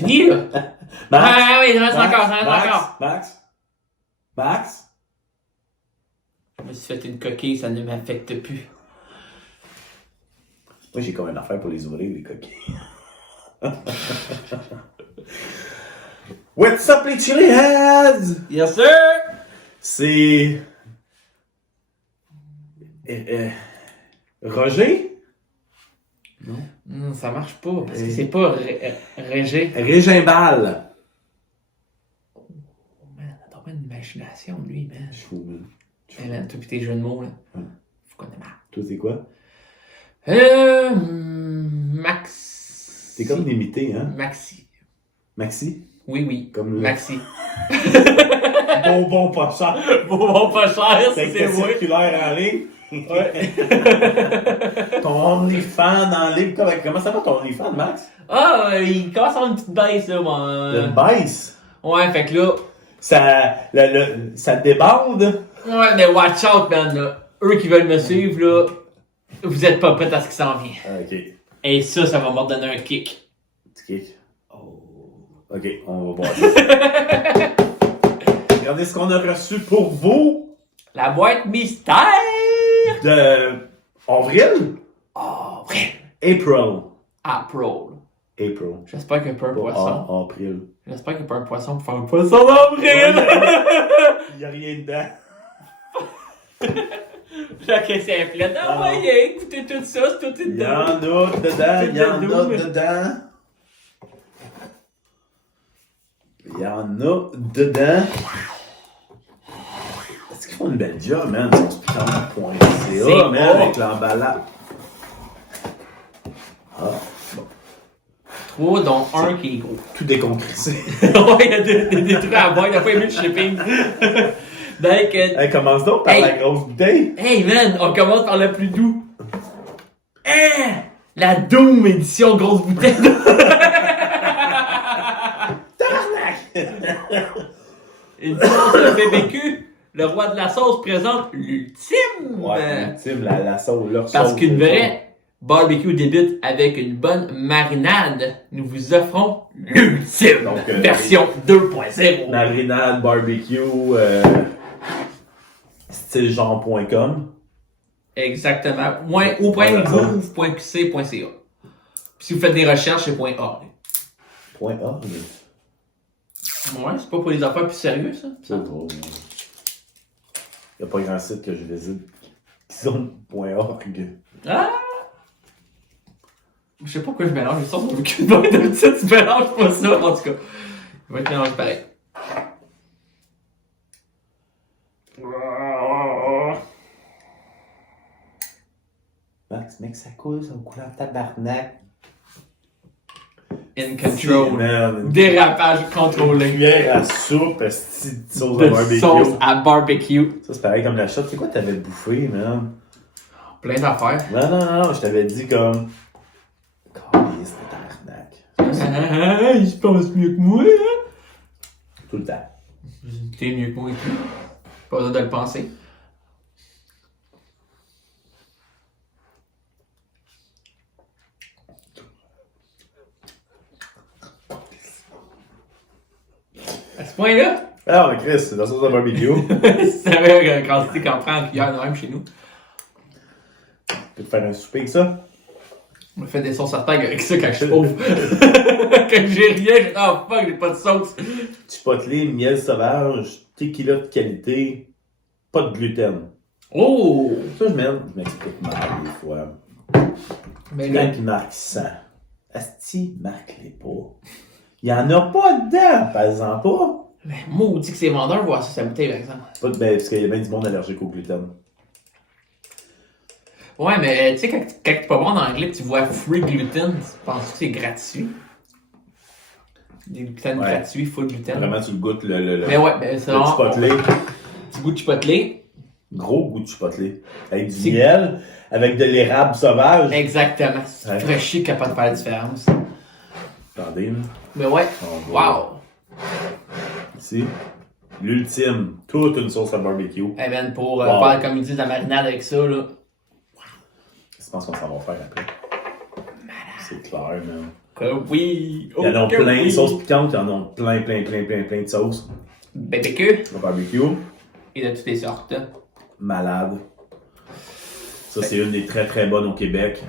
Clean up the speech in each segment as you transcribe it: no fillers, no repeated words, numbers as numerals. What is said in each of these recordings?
fini, là? Max? Ah oui, il reste encore. Max? Je me suis fait une coquille, ça ne m'affecte plus. Moi, j'ai quand même une affaire pour les ouvrir, les coquilles. What's up, les chili heads? Yes, sir! C'est... Roger? Non. Ça marche pas, parce que c'est pas Régé. Régimbal. Oh, man, t'as pas une imagination, lui, man. Je suis fou, man. Hey, man, toi pis tes jeux de mots, là. Faut qu'on ait mal. Toi, c'est quoi? Max. T'es comme limité, hein? Maxi. Maxi? Oui. Comme le... Maxi. Bonbon pas cher. Bon, pas cher, C'est moi. circulaire en ligne. Ouais. Ton OnlyFans en ligne. Comment ça va ton OnlyFans, Max? Ah, il commence à avoir une petite baisse, là, moi. Une baisse? Ouais, fait que là. Ça débande? Ouais, mais watch out, man, là. Eux qui veulent me suivre, là, vous êtes pas prêts à ce qui s'en vient. Ah, ok. Et ça va me redonner un kick. Petit kick. Oh. Ok, on va voir ça. Regardez ce qu'on a reçu pour vous. La boîte mystère! De... Avril? Oh, vrai. April. April. April. J'espère qu'il n'y a pas un poisson. April. J'espère qu'il n'y a pas un poisson pour faire un poisson d'avril! Il n'y a rien dedans. La question est pleine. Ah ouais, écoutez tout ça, c'est tout Il y dedans. en a dedans, il y en a dedans. Il y en a dedans. Est-ce qu'ils font une belle job, man? Sur Spican.ca, man, avec l'emballage. Ah, bon. 3, dont un qui est gros. Tout déconcrissé. Ouais, il y a des trucs à boire, il n'a pas aimé le shipping. Donc, Hey, commence donc par la grosse bouteille. Hey man, on commence par le plus doux. Hein? La Doom édition grosse bouteille. Édition sur le BBQ, le roi de la sauce présente l'ultime. Ouais, l'ultime, la sauce, leur sauce. Parce qu'une vraie barbecue débute avec une bonne marinade. Nous vous offrons l'ultime. Donc, version 2.0. Marinade, barbecue, stylegenre.com. Exactement. Ou.gouv.qc.ca. Puis si vous faites des recherches, c'est .org. .org. Ouais, c'est pas pour les affaires plus sérieuses, ça. C'est drôle. Il n'y a pas grand site que je visite qui sont .org. Ah! Je sais pas pourquoi je mélange les sortes de cul de d'habitude, tu mélanges pas ça, en tout cas. Il va être mélangé pareil. Max, mec, ça coule en tabarnak. In control. Man. Dérapage contrôlé. Cuillère à soupe, esti de sauce De à barbecue. sauce à barbecue. Ça, c'est pareil comme la shot. C'est quoi que t'avais bouffé, man? Plein d'affaires. Non, je t'avais dit comme... Calisse de tabarnak. Ah, il se passe mieux que moi, hein? Tout le temps. T'es mieux que moi et tout. Pas besoin de le penser. À ce point-là, Ah, mais Chris, c'est de la sauce à barbecue. c'est la quantité qu'on prend en cuillère de même chez nous. Tu peux te faire un souper avec ça? On fait des sauces à steak avec ça quand je suis pauvre. Quand j'ai rien, j'ai oh fuck, j'ai pas de sauce. Chipotle, miel sauvage, tequila de qualité, pas de gluten. Oh! Ça, je m'explique mal des fois. Mais Quand là, il marque 100, asti, marque-les pas. Il y en a pas dedans, par exemple, pas. mais maudit que c'est vendeur voir ça, sa bouteille, par exemple. Pas de, parce qu'il y a bien du monde allergique au gluten. Ouais, mais tu sais, quand tu vas voir en anglais, tu vois free gluten, tu penses que c'est gratuit? Des gluten gratuits, full gluten. Vraiment, tu le goûtes Mais ouais, ben c'est le vraiment. chipotle. Petit goût de chipotle. Gros goût de chipotle. Avec du miel, avec de l'érable sauvage. Exactement. C'est Ouais. très chic capable de faire la différence. Attendez, là. Mais ouais. On va- Wow! Ici, l'ultime, toute une sauce à barbecue. Hey man, pour Wow. faire comme ils disent la marinade avec ça, là. Je pense qu'on s'en va faire après. C'est clair, man. Oui! Ils en ont Ok, plein, oui. les sauces piquantes, ils en ont plein de sauces. BBQ. Le barbecue, Et de toutes les sortes. malade. Ça, c'est une des très bonnes au Québec.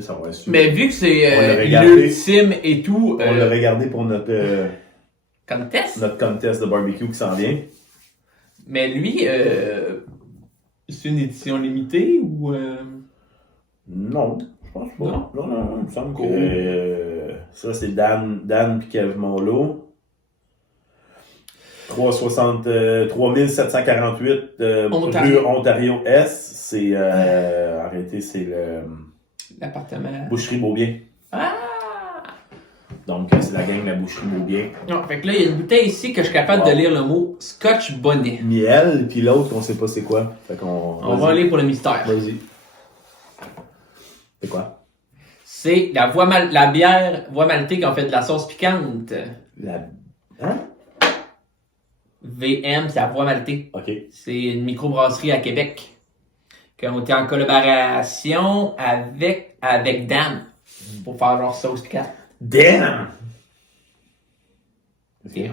Ça va être Mais vu que c'est On l'a regardé. l'ultime et tout, On l'a regardé pour contest. notre contest de barbecue qui s'en vient. Mais lui, c'est une édition limitée ou. Non, je pense pas. Non? Non, il me semble Cool. que ça, c'est Dan et Kev Monlo. 3748 Ontario. rue Ontario S. C'est arrêtez, c'est le L'appartement. Boucherie Beaubien. Ah! Donc c'est la gang de la Boucherie Beaubien. Non, fait que là, il y a une bouteille ici que je suis capable de lire le mot Scotch Bonnet. Miel, puis l'autre, on sait pas c'est quoi. Fait qu'on On va aller pour le mystère. Vas-y. C'est quoi? C'est la bière Voie Maltée qui a fait de la sauce piquante. Hein? VM, c'est la Voie Maltée. Ok. C'est une microbrasserie à Québec qui ont été en collaboration avec Dan pour faire leur sauce piquante. Damn! Ouais,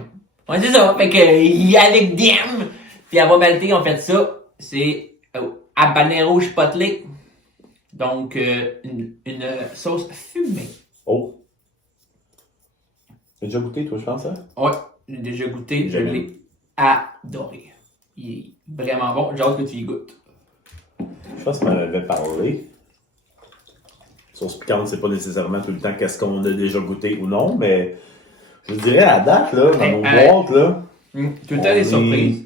c'est ça. Fait que, avec Dan, puis à Voie Maltée, on fait ça. C'est habanero chipotle. Donc, une sauce fumée. Oh! T'as déjà goûté, toi, je pense, hein? Ouais, j'ai déjà goûté. Je l'ai adoré. Il est vraiment bon. J'ai hâte que tu y goûtes. Je pense qu'on en avait parlé. Sauce piquante, c'est pas nécessairement tout le temps qu'est-ce qu'on a déjà goûté ou non, mais je dirais à date, là, dans nos boîtes, là. Tout le temps des surprises.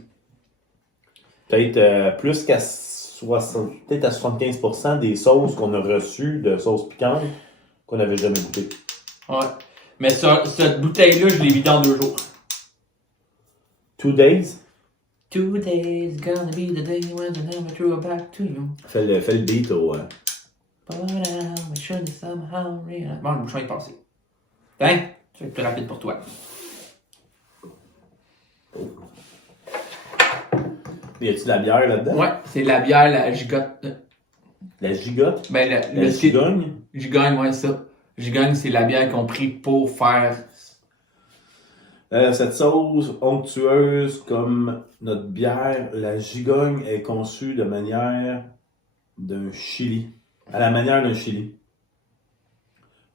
Peut-être plus qu'à 75% des sauces qu'on a reçues de sauce piquante qu'on n'avait jamais goûté. Ouais. Mais cette bouteille-là, je l'ai vidée en 2 jours. 2 days? 2 days gonna be the day when I never threw it back to you. Fais le beat au... But I should somehow realize... Bon, le bouchon est passé. Hein? Ça va être plus rapide pour toi. Y a-tu de la bière là-dedans? Ouais, c'est la bière, la gigotte. La gigotte? Ben, La gigogne? Gigogne, ouais, ça. Gigogne, c'est la bière qu'on pris pour faire... Cette sauce onctueuse comme notre bière, la gigogne est conçue de manière d'un chili. À la manière d'un chili.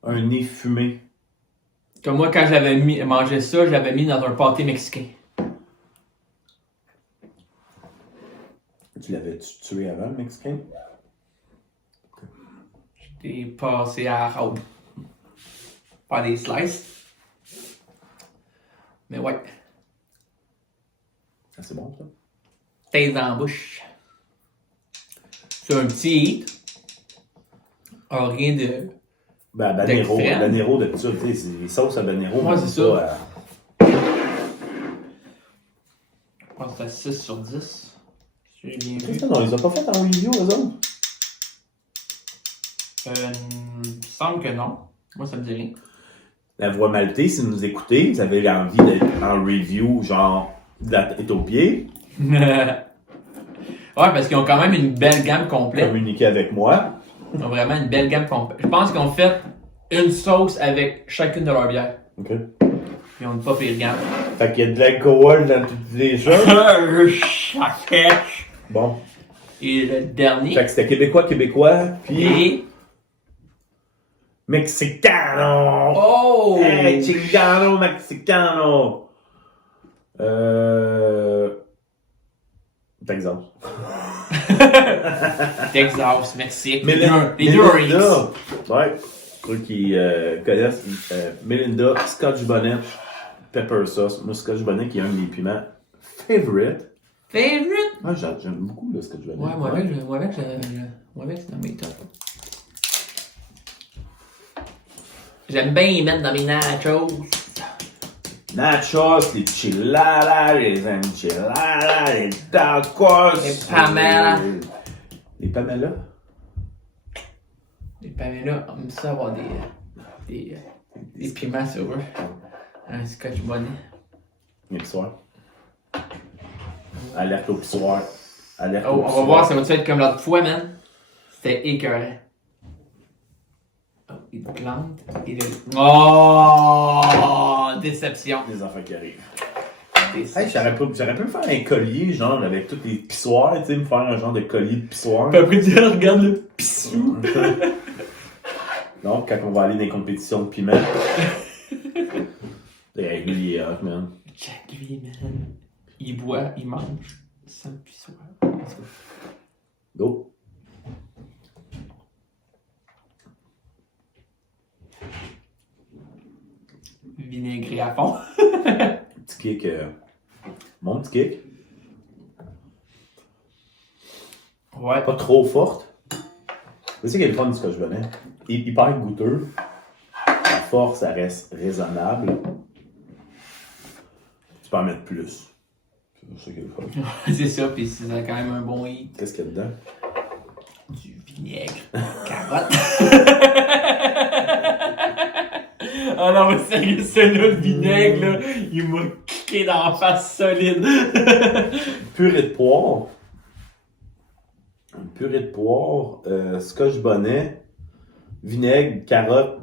Un nez fumé. Comme moi, quand j'avais mangé ça, je l'avais mis dans un pâté mexicain. Tu l'avais-tu tué avant, le Mexicain? J'étais passé à Raoul. Faire des slices. Mais ouais. Ah, c'est bon, ça. Tête dans la bouche. C'est un petit hit. Rien de... Ben, habanero. D'extrême. Habanero, d'habitude, tu sais, les sauces habanero. Ouais, c'est ça. Je pense que c'est 6 sur 10. J'ai bien vu. Non, ils ont pas fait en review, eux autres? Il me semble que non. Moi, ça me dit rien. La Voie Maltée, si vous nous écoutez, vous avez envie d'être en review, genre, de la tête aux pieds, Ouais, parce qu'ils ont quand même une belle gamme complète. communiquez avec moi. Ils ont vraiment une belle gamme complète. Je pense qu'ils ont fait une sauce avec chacune de leurs bières. OK. Ils ont une pas pire gamme. Fait qu'il y a de l'alcool dans toutes les choses. Bon. Et le dernier. Fait que c'était québécois, puis Et... Mexicano! Oh! Hey, Chingano, Mexicano! Texas. Texas, Mexique. Melinda. Les deux Oreos. Ouais. Je crois qu'ils connaissent Melinda, Scotch Bonnet, Pepper Sauce. Moi, Scotch Bonnet qui est un de mes piments favorite. Favorite? Ouais, j'aime beaucoup le Scotch Bonnet. Ouais, moi avec, c'est dans mes tops. J'aime bien y mettre dans mes nachos. Nachos, les chiladas, les enchiladas, les tacos. Les Pamela. Les Pamela? Les Pamela, on aime ça avoir des piments sur eux. Un Scotch Bonnet. Et le soir. Alerte au pissoir. Alerte Oh, au on va pissoir. voir, ça va-tu être comme l'autre fois, man? C'était écœurant. Oh, il te plante. Oh! Déception. Les enfants qui arrivent. Hey, j'aurais pu me faire un collier, genre, avec tous les pissoirs, tu sais, me faire un genre de collier de pissoir. Puis après, tu regardes le pissou. Donc, quand on va aller dans les compétitions de piment. Hey, lui, il est hot, man. Check lui, man. Il boit, il mange. Sans pissoir. Go. Vinaigré à fond. Petit kick. Mon petit kick. Ouais. Pas trop forte. C'est ça qui est le fun du scotch bonnet. Il est hyper goûteux. La force, ça reste raisonnable. Tu peux en mettre plus. C'est ça qui est le fun. C'est ça, pis ça a quand même un bon hit. Qu'est-ce qu'il y a dedans? Du vinaigre. Carotte. Ah non, mais sérieux, celui-là, le vinaigre, là, il m'a kické dans la face solide. Purée de poire. Une purée de poire, scotch bonnet, vinaigre, carotte,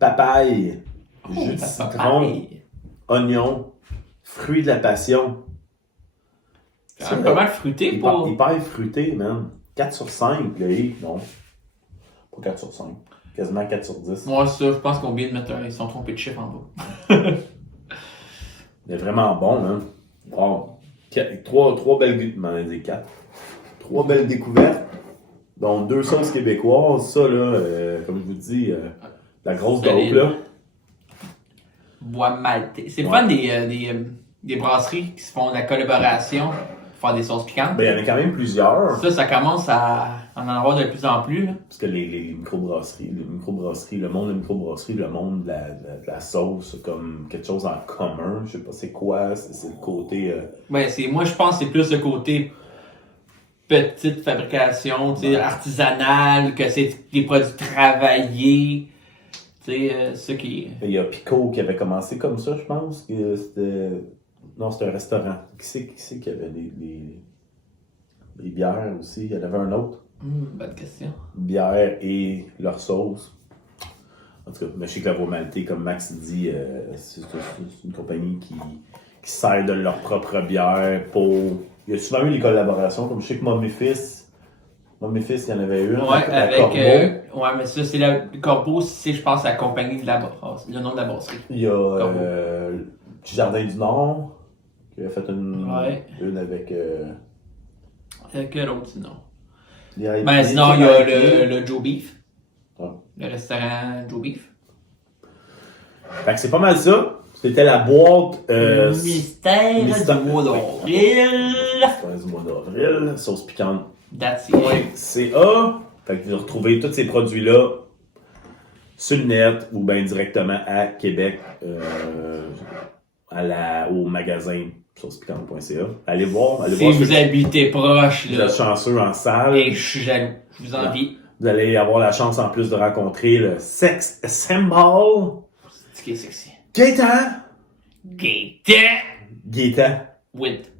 papaye, jus de citron, oignon, fruits de la passion. C'est pas mal fruité pour... Hyper fruité, man. 4 sur 5, là, non. Pas 4 sur 5. Quasiment 4 sur 10. Moi, ça, je pense qu'on vient de mettre ils sont trompés de chiffre en bas. Il est vraiment bon, man. Wow. 3 belles... m'en ai dit 4. 3 belles découvertes. Dont 2 sauces québécoises. Ça, là, comme je vous dis, la grosse dope, là. Bois maltais. C'est pas des brasseries qui se font de la collaboration pour faire des sauces piquantes. Ben, il y en a quand même plusieurs. Ça commence à en avoir de plus en plus. Là. Parce que les microbrasseries, le monde de la microbrasserie, le monde de la sauce, comme quelque chose en commun. Je sais pas c'est quoi, c'est le côté... Ben, moi, je pense que c'est plus le côté petite fabrication, artisanale, que c'est des produits travaillés. Ce qui... Il y a Pico qui avait commencé comme ça, je pense. Non, c'était un restaurant. Qui c'est qui avait des bières aussi? Il y en avait un autre. Bonne question. Bière et leur sauce. En tout cas, mais je sais que la Voie Maltais, comme Max dit, c'est une compagnie qui sert de leur propre bière pour... Il y a souvent eu des collaborations, comme je sais que Mommy Fils, il y en avait une. Ouais, avec... Corbeau. ouais, mais ça, c'est le Corbeau, c'est, je pense, la compagnie de la brasserie, le nom de la brasserie. Il y a Petit Jardin du Nord, qui a fait une avec... Quel autre, sinon? Ben, sinon, il y a le Joe Beef. Ouais. Le restaurant Joe Beef. Fait que c'est pas mal ça. C'était la boîte... Mystère du mois d'avril. Mystère du mois d'avril. Sauce piquante. That's it. CA. Fait que vous retrouvez tous ces produits-là sur le net ou bien directement à Québec au magasin saucepiquante.ca. Allez voir. Si vous habitez proche, Vous là, êtes chanceux en salle. et je suis jaloux, je vous envie. Vous allez avoir la chance en plus de rencontrer le Sex Symbol. C'est ce qui est sexy. Gaétan. Gaétan. With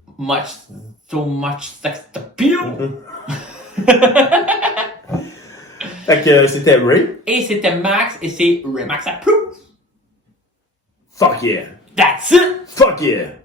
so much sex appeal. Fait que c'était Ray. Et c'était Max, et c'est Remax Approve. Fuck yeah. That's it. Fuck yeah.